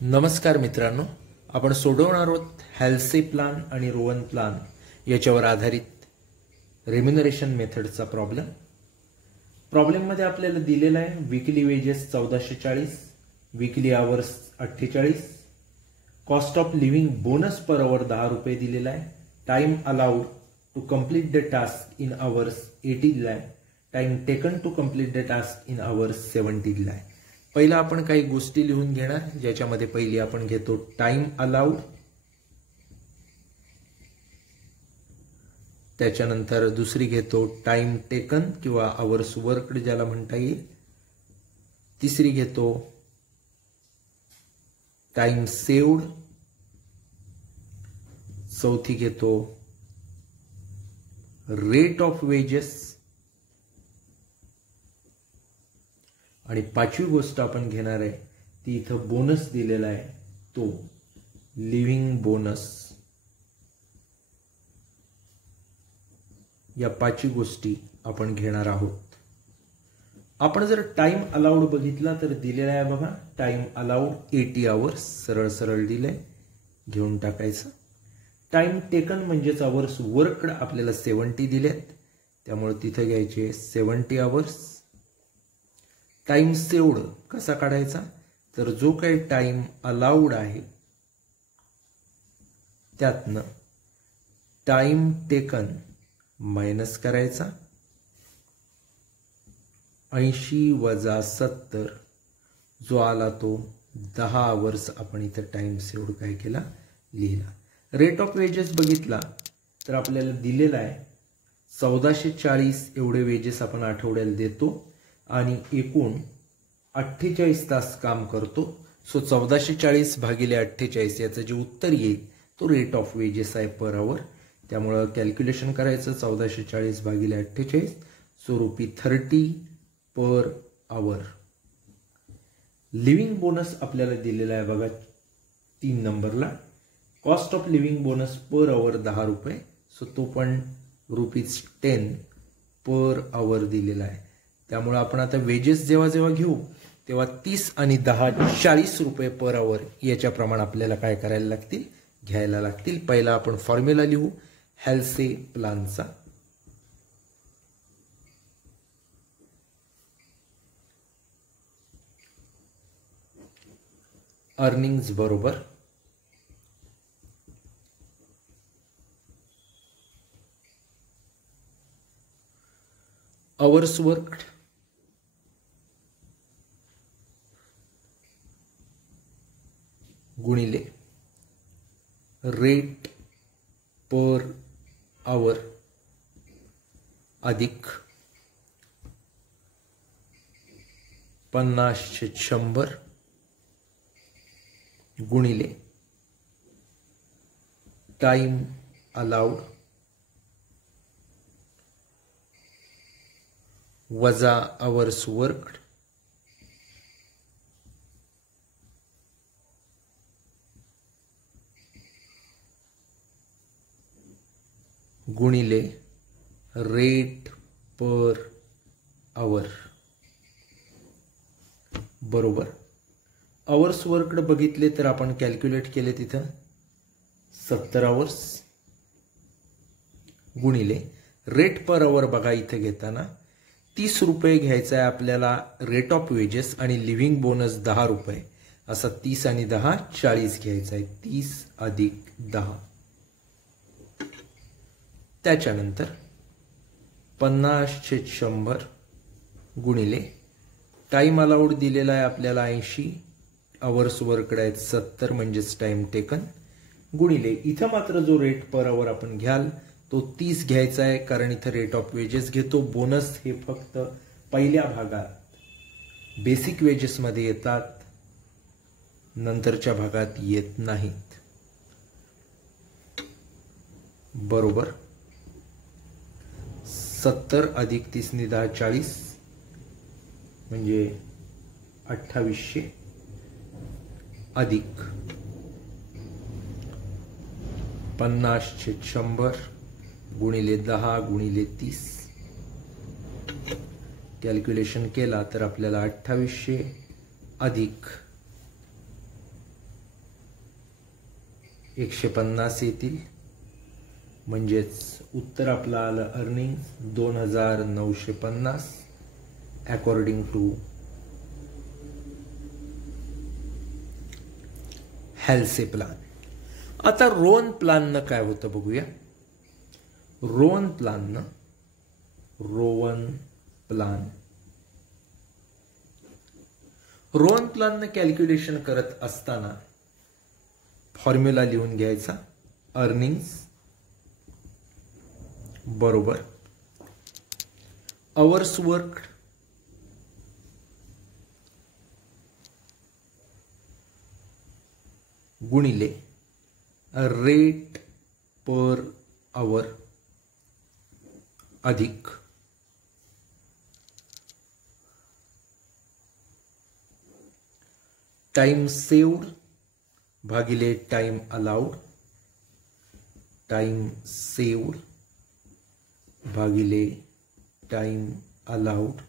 नमस्कार मित्रांनो, आपण सोडवणार आहोत हेल्सी प्लान आणि रोवन प्लान याच्यावर आधारित रेम्युनरेशन मेथडचा प्रॉब्लेम मध्ये आपल्याला दिलेला आहे weekly wages 1440, weekly hours 48, cost of living bonus per hour 10 रुपये दिलेला आहे, time allowed to complete the task in hours 80 दिला आहे, time taken to complete the task in hours 70 दिला आहे। पहिला आपण काही गोष्टी लिहून घेणार, ज्याच्यामध्ये पहिली आपण घेतो टाइम अलाउड, त्याच्यानंतर दुसरी घेतो टाइम टेकन किंवा आवर्स वर्कड ज्याला म्हणता येईल, तिसरी घेतो टाइम सेव्ड, चौथी घेतो रेट ऑफ वेजेस, आणि पाचवी गोष्ट आपण घेणार आहे ती इथं बोनस दिलेला आहे तो लिव्हिंग बोनस। या पाचवी गोष्टी आपण घेणार आहोत। आपण जर टाइम अलाउड बघितला तर दिलेला आहे बघा, टाइम अलाउड 80 आवर्स, सरळ सरळ दिले, घेऊन टाकायचं। टाइम टेकन म्हणजेच आवर्स वर्कड आपल्याला 70 दिलेत, त्यामुळे तिथे घ्यायचे 70 आवर्स। टाइम सेव्ड कसा काढायचा, तर जो काही टाइम अलाउड आहे त्यातनं टाइम टेकन मायनस करायचा, 80 वजा 70 जो आला तो 10 आवर्स आपण इथं टाइम सेव्ड काय केला, लिहिला। रेट ऑफ वेजेस बघितला तर आपल्याला दिलेला आहे 1440 एवढे वेजेस आपण आठवड्याला देतो आणि एकूण 48 तास काम करतो। सो 1440 भागिले 48 याचं जे उत्तर येईल तो रेट ऑफ वेजेस आहे पर आवर, त्यामुळे कॅल्क्युलेशन करायचं 1440 भागिले 48, so ₹30 per hour. Living bonus आपल्याला दिलेला आहे बघा 3 नंबरला, cost of living bonus per hour 10 रुपये, सो तो पण ₹10 पर आवर दिलेला आहे। त्यामुळे आपण आता वेजेस जेव्हा जेव्हा घेऊ तेव्हा 30 आणि 10 40 रुपये पर आवर याच्या प्रमाण आपल्याला काय करायला लागतील, घ्यायला लागतील। पहिला आपण फॉर्म्युला लिहू हेल्सी प्लानचा। अर्निंग्स बरोबर आवर्स वर्कड गुणिले रेट पर आवर अधिक 50/100 गुणिले टाइम अलाउड वजा आवर्स वर्कड गुणिले रेट पर आवर बरोबर आवर्स वर्कड बघितले तर आपण कॅल्क्युलेट केले तिथं 70 आवर्स गुणिले रेट पर आवर बघा इथं घेताना 30 रुपये घ्यायचा आहे आपल्याला रेट ऑफ वेजेस आणि लिव्हिंग बोनस 10 रुपये, असा 30 आणि 10 40 घ्यायचा आहे, 30 अधिक 10। त्याच्यानंतर 50/100 गुणिले टाइम अलाउड दिलेला आहे आपल्याला 80, आवर्स वर्कड आहेत 70 म्हणजेच टाइम टेकन, गुणिले इथं मात्र जो रेट पर आवर आपण घ्याल तो 30 घ्यायचा आहे, कारण इथं रेट ऑफ वेजेस घेतो। बोनस हे फक्त पहिल्या भागात बेसिक वेजेस मध्ये येतात, नंतरच्या भागात येत नाहीत, बरोबर 70 अधिक 30 ने 10 40 म्हणजे 2800 अधिक 50/100 गुणिले 10 गुणिले 30, कॅल्क्युलेशन केला तर आपल्याला 2800 अधिक 150 येतील, म्हणजेच उत्तर आपलं आलं earning 2950 according to Halsey plan. आता रोन प्लाननं काय होतं बघूया. रोवन प्लाननं कॅल्क्युलेशन करत असताना फॉर्म्युला लिहून घ्यायचा. अर्निंग्स बरोबर अवर्स वर्क गुणिले रेट पर आवर अधिक टाइम सेव्ड भागिले टाइम अलाउड. टाइम सेव्ड भागिले टाइम अलाउड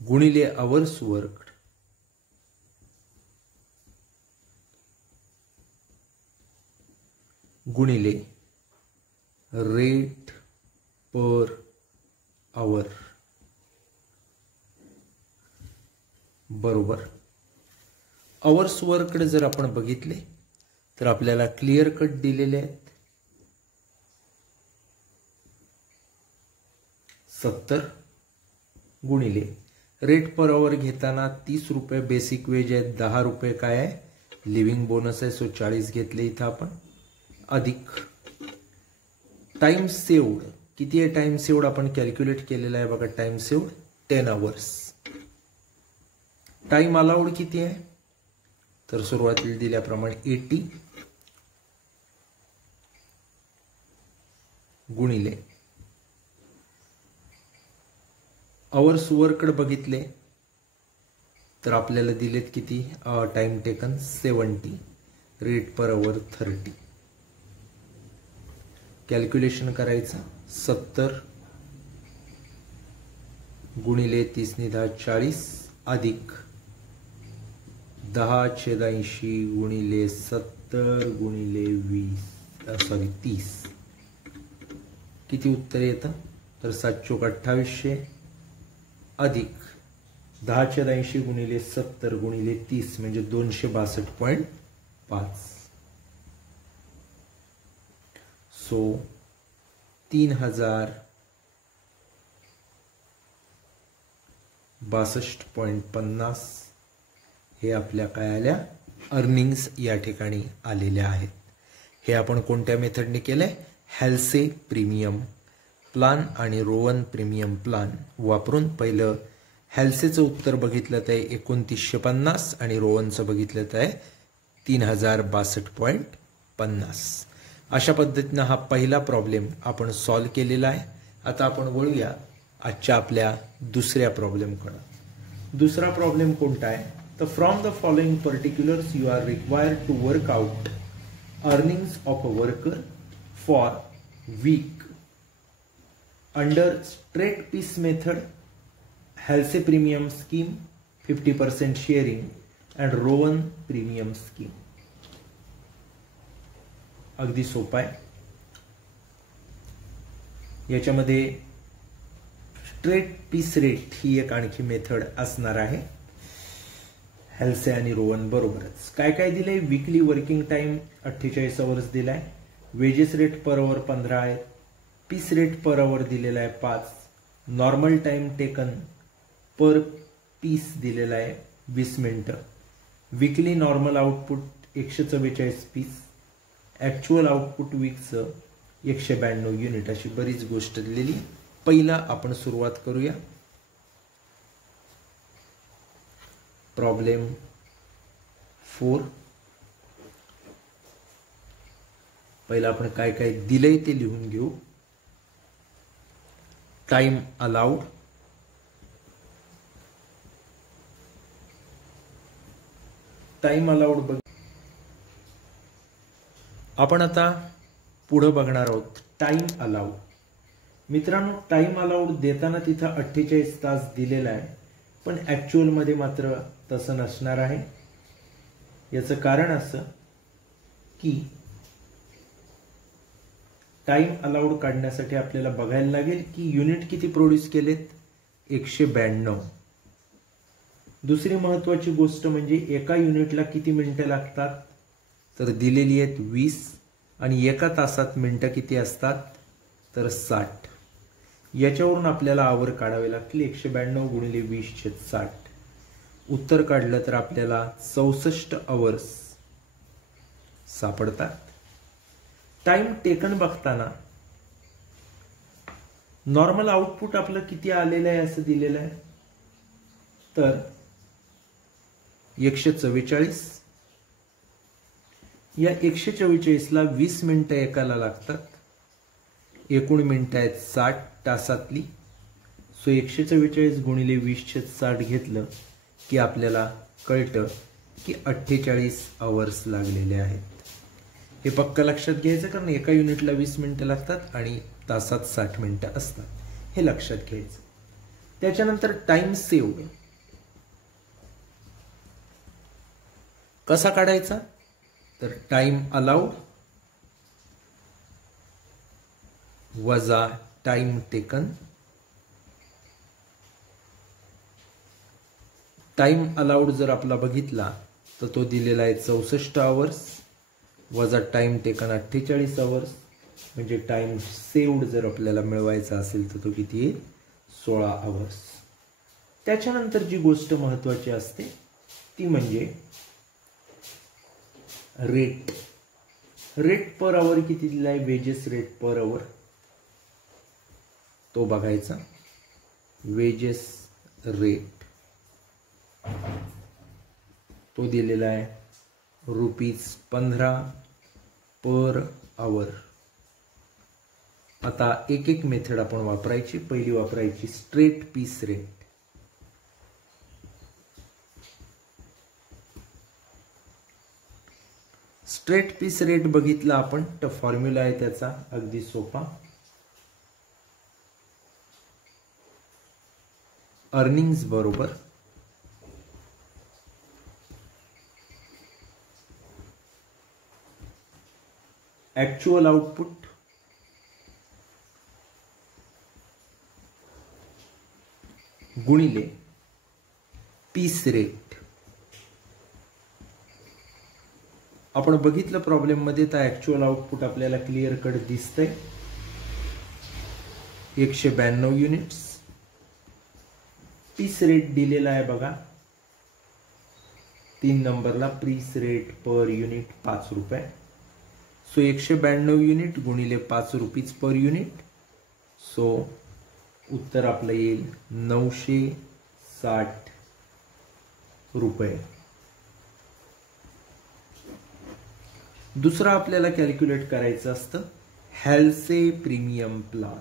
गुणिले अवर्स वर्कड गुणिले रेट पर आवर बरोबर अवर्स वर्कड जर आपण बघितले तर आपल्याला क्लिअर कट दिलेले आहेत. 70 गुणिले रेट पर आवर घेताना 30 रुपये बेसिक वेज आहे, 10 रुपये काय आहे लिव्हिंग बोनस आहे, सो 40 घेतले इथं आपण, अधिक टाइम सेव्ड किती आहे. टाइम सेव्ड आपण कॅल्क्युलेट केलेला आहे बघा. Time saved 10 hours. Time allowed किती आहे तर सुरुवातीला दिल्याप्रमाणे 80 गुणिले अवर्स वर्कड बघितले तर आपल्याला दिलेत किती. टाइम टेकन 70 रेट पर आवर 30. कॅल्क्युलेशन करायचं. 70 गुणिले 30 ने 10 40 अधिक 10/80 गुणिले 70 गुणिले 30 किती उत्तर येतं तर 7/28 अधिक 10/80 गुणिले 70 गुणिले 30 म्हणजे 262.5. सो 3062.50 हे आपल्या काय आल्या अर्निंग्स या ठिकाणी आलेल्या आहेत. हे आपण कोणत्या मेथडने केलंय हेल्से प्रीमियम प्लान आणि रोवन प्रीमियम प्लान वापरून. पहिलं हेल्सेचं उत्तर बघितलं तर 2950 आणि रोवनचं बघितलं तर 3062.50. अशा पद्धतीनं हा पहिला प्रॉब्लेम आपण सॉल्व केलेला आहे. आता आपण वळूया आजच्या आपल्या दुसऱ्या प्रॉब्लेमकडे. दुसरा प्रॉब्लेम कोणता आहे तर from the following particulars you are required to work out earnings of a worker for week under straight piece method, Halsey premium scheme, 50% sharing and Rowan premium scheme. अगदी सोपं आहे. याच्यामध्ये स्ट्रेट पीस रेट ही एक आणखी method असणार आहे. हेल्से आणि Rowan बरोबरच काय काय दिलंय. वीकली वर्किंग टाइम 48 आवर्स दिलाय. वेजेस रेट पर आवर 15 आहे. पीस रेट पर आवर दिलेला आहे 5. Normal time taken per piece दिलेला आहे 20 मिनिटं. Weekly normal output 144 piece. Actual output वीकचं 192 युनिट. अशी बरीच गोष्ट दिलेली. पहिला आपण सुरुवात करूया. प्रॉब्लेम 4. पहिला आपण काय काय दिलंय ते लिहून घेऊ. टाइम अलाउड, टाइम अलाउड बघ. आपण आता पुढे बघणार आहोत टाइम अलाउड. मित्रांनो टाइम अलाउड देताना तिथं 48 तास दिलेला आहे. पण ॲक्च्युअलमध्ये मात्र तसं नसणार आहे. याचं कारण असं की टाइम अलाउड काढण्यासाठी आपल्याला बघायला लागेल की युनिट किती प्रोड्यूस केलेत, 192. दुसरी महत्त्वाची गोष्ट म्हणजे एका युनिटला किती मिनिटं लागतात, तर दिलेली आहेत 20 आणि एका तासात मिनिटं किती असतात, तर 60. याच्यावरून आपल्याला आवर काढावे लागतील. 192 गुणिले 20/60. उत्तर काढलं तर आपल्याला 64 आवर्स सापडतात. टाइम टेकन बघताना नॉर्मल आउटपुट आपलं किती आलेलं आहे असं दिलेलं आहे, तर 144. या 144ला 20 मिनिटं एकाला लागतात. एकूण मिनिटं आहेत 60 तासातली. सो 144 गुणिले 20/60 घेतलं की आपल्याला कळतं की 48 आवर्स लागलेले आहेत. हे पक्क लक्षात घ्यायचं, कारण एका युनिटला 20 मिनिटं लागतात आणि तासात 60 मिनिटं असतात. हे लक्षात घ्यायचं. त्याच्यानंतर टाइम सेव्ड कसा काढायचा, तर टाइम अलाउड वजा टाइम टेकन. टाइम अलाउड जर आपला बघितला तर तो दिलेला आहे 64 आवर्स वजा टाइम टेकन 48 आवर्स, म्हणजे टाइम सेव्ड जर आपल्याला मिळवायचा असेल तर तो किती येईल, 16 आवर्स. त्याच्यानंतर जी गोष्ट महत्त्वाची असते ती म्हणजे रेट. रेट पर आवर किती दिला आहे, वेजेस रेट पर आवर तो बघायचा. वेजेस रेट तो दिलेला आहे ₹15 पर आवर. आता एक एक मेथड आपण वापरायची. पहिली वापरायची straight piece rate. Straight piece rate बघितला आपण तर फॉर्म्युला आहे त्याचा अगदी सोपा. अर्निंग्स बरोबर ॲक्च्युअल आउटपुट गुणिले पीस रेट. आपण बघितलं प्रॉब्लेम मध्ये तर ॲक्च्युअल आउटपुट आपल्याला क्लिअर कट दिसतंय 192 युनिट्स. पीस रेट दिलेला आहे बघा 3 नंबरला. पीस रेट पर युनिट 5 रुपये. सो 192 युनिट गुणिले 5 रुपीज पर युनिट. सो उत्तर आपलं येईल 960 रुपये. दुसरं आपल्याला कॅल्क्युलेट करायचं असतं हेल्से प्रीमियम प्लान.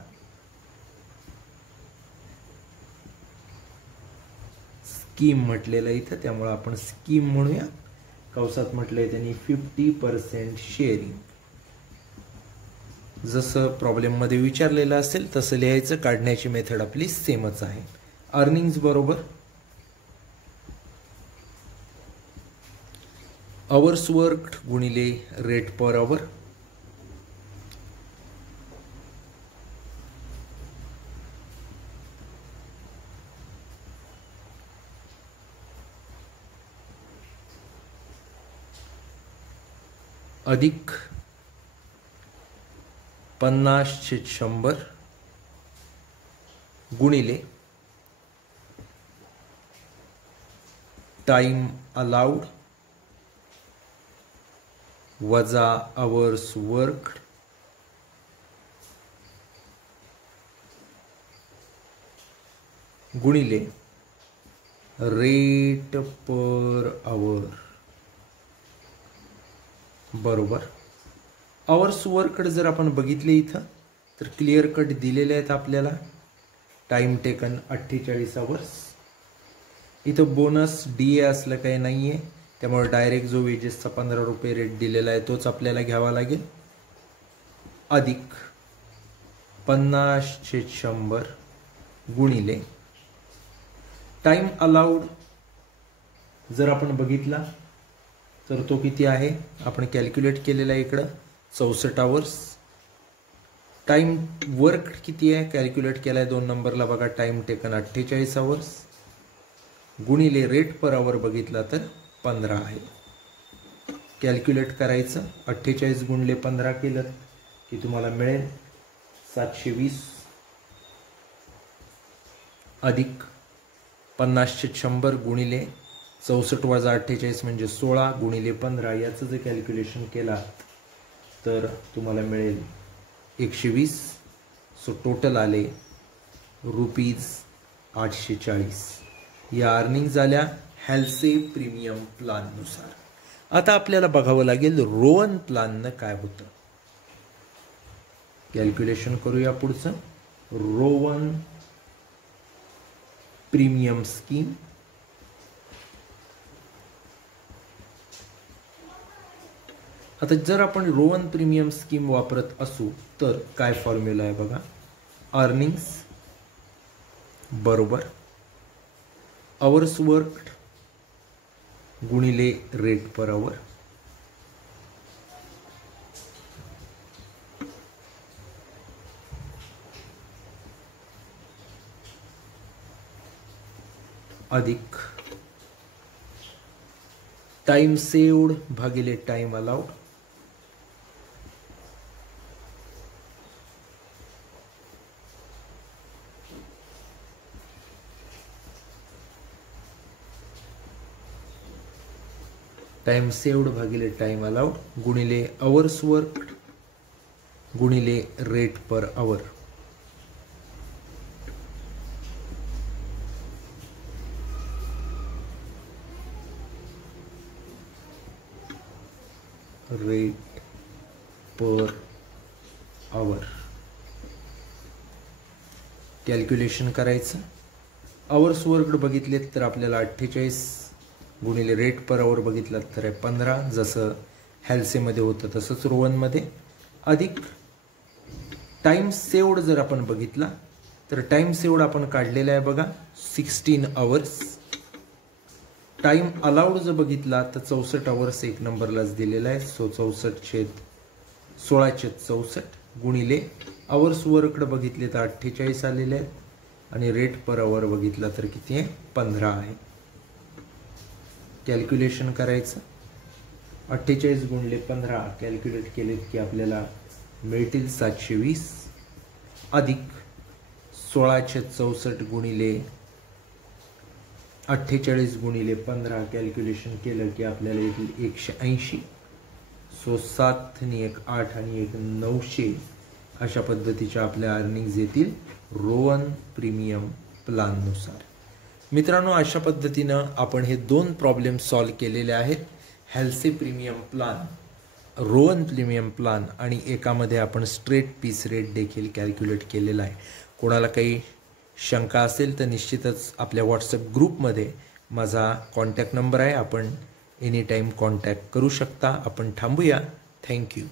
स्कीम म्हटलेलं इथं, त्यामुळे आपण स्कीम म्हणूया. कौसात म्हटलंय त्यांनी 50% शेअरिंग. जसं प्रॉब्लेममध्ये विचारलेलं असेल तसं लिहायचं. काढण्याची मेथड आपली सेमच आहे. अर्निंग्स बरोबर आवर्स वर्क्ड गुणिले रेट पर आवर. अधिक 50/100 गुणिले टाइम अलाउड वजा आवर्स वर्क्ड गुणिले रेट पर आवर बरोबर. आवर्स वर्कड जर आपण बघितले इथं तर क्लिअर कट दिलेले आहेत आपल्याला. Time taken 48 hours. इथं बोनस DA असलं काही नाही आहे, त्यामुळे डायरेक्ट जो वेजेसचा 15 रुपये रेट दिलेला आहे तोच आपल्याला घ्यावा लागेल. अधिक 50/100 गुणिले टाइम अलाउड जर आपण बघितला तर तो किती आहे, आपण कॅल्क्युलेट केलेला आहे इकडं 64 आवर्स. टाइम वर्क किती आहे कॅल्क्युलेट केला आहे 2 नंबरला बघा, टाइम टेकन 48 आवर्स गुणिले रेट पर आवर बघितला तर 15 आहे. कॅल्क्युलेट करायचं, 48 गुणिले 15 केलं की तुम्हाला मिळेल 720 अधिक 50/100 गुणिले 64 वजा 48 म्हणजे 16 गुणिले 15. याचं जर कॅल्क्युलेशन केला तर तुम्हाला मिळेल 120. सो टोटल आले ₹840. या अर्निंग झाल्या हेल्से प्रीमियम प्लॅननुसार. आता आपल्याला बघावं लागेल रोवन प्लॅननं काय होतं. कॅल्क्युलेशन करूया पुढचं. Rowan premium scheme. आता जर आपण रोवन प्रीमियम स्कीम वापरत असू तर काय फॉर्म्युला आहे बघा. अर्निंग्स बरोबर आवर्स वर्कड गुणिले रेट पर आवर अधिक टाइम सेव्ड भागिले टाइम अलाउड टाइम सेव्ड भागिले टाइम अलाउड गुणिले आवर्स वर्कड गुणिले रेट पर आवर. रेट पर आवर कॅल्क्युलेशन करायचं. आवर्स वर्कड बघितलेत तर आपल्याला 48 गुणिले रेट पर आवर बघितलं तर 15, जसं हेल्सेमध्ये होतं तसंच रोवनमध्ये, अधिक टाइम सेव्ड जर आपण बघितला तर टाइम सेव्ड आपण काढलेला आहे बघा 16 आवर्स. टाइम अलाउड जर बघितला तर 64 आवर्स 1 नंबरलाच दिलेला आहे. सो 16/64 गुणिले आवर्स वर्कड बघितले तर 48 आलेले आहेत आणि रेट पर आवर बघितला तर किती आहे 15 आहे. कॅल्क्युलेशन करायचं. 48 गुणिले 15 कॅल्क्युलेट केलेत की आपल्याला मिळतील 720 अधिक 16/64 गुणिले 48 गुणिले 15 कॅल्क्युलेशन केलं की आपल्याला येतील 180. सो 7 आणि 1 8 आणि 1 900 अशा पद्धतीच्या आपल्या अर्निंग्ज येतील रोवन प्रीमियम प्लॅननुसार. मित्रांनो, अशा पद्धतीनं आपण हे 2 प्रॉब्लेम सॉल्व केलेले आहेत. हेल्से premium plan, Rowan premium plan आणि एकामध्ये आपण स्ट्रेट पीस रेट देखील कॅल्क्युलेट केलेला आहे. कोणाला काही शंका असेल तर निश्चितच आपल्या व्हॉट्सअप ग्रुपमध्ये माझा कॉन्टॅक्ट नंबर आहे, आपण एनी टाईम कॉन्टॅक्ट करू शकता. आपण थांबूया. थँक्यू.